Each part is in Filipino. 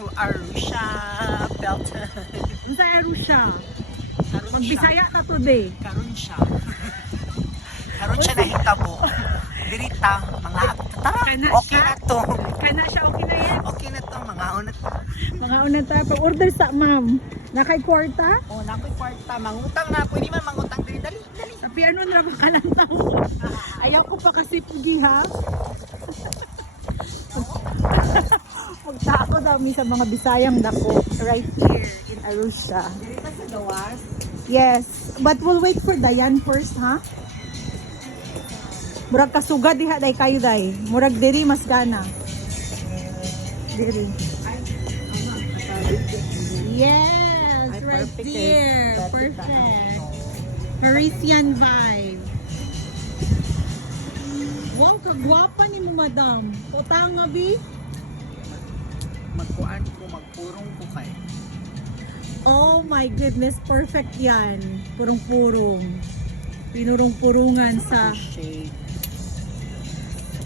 to Arusha Belton. Unsa Arusha? Karon Magbisaya ka today. Karon siya. Karon siya nahitabo. Dirita, mga tara, okay na to. Kana siya okay na yan. Okay na to, mga unat. Mga unang tayo pag-order sa ma'am. Nakay kwarta? Oh, nakoy kwarta, mangutang na, pwede man mangutang dali, dali. Sa piano na ba ka lang tao? Ayaw ko pa kasi pugi ha. Magtako daw mi sa mga Bisayang dako right here in Arusha. Dirita sa gawas. Yes, but we'll wait for Dayan first, ha? Murag kasugad diha day kayo day. Murag diri mas gana. Diri. Yes, Ay, right perfect there. eh. Perfect. Parisian vibe. Wow, kagwapa ni mo, madam. Totang nga, bi? Magkuan ko, magpurong ko kay. Oh my goodness, perfect yan. Purong-purong. Pinurong-purungan sa... Shade.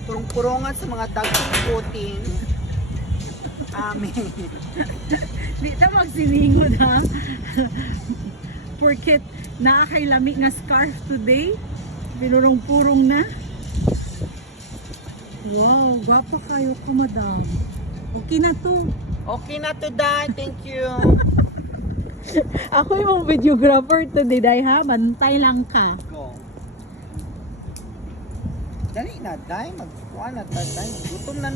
Purong-purongan sa mga daging coating. Amen. Di ta magsiningod, ha? Porket naakay lamig nga scarf today. Pinurong-purong na. Wow, gwapa kayo ko, madam. Okay na to. Okay na to, Day. Thank you. Ako yung videographer today, day ha? Bantay lang ka. Go. Dali na, Day. Magkuhan na, Day. Gutom na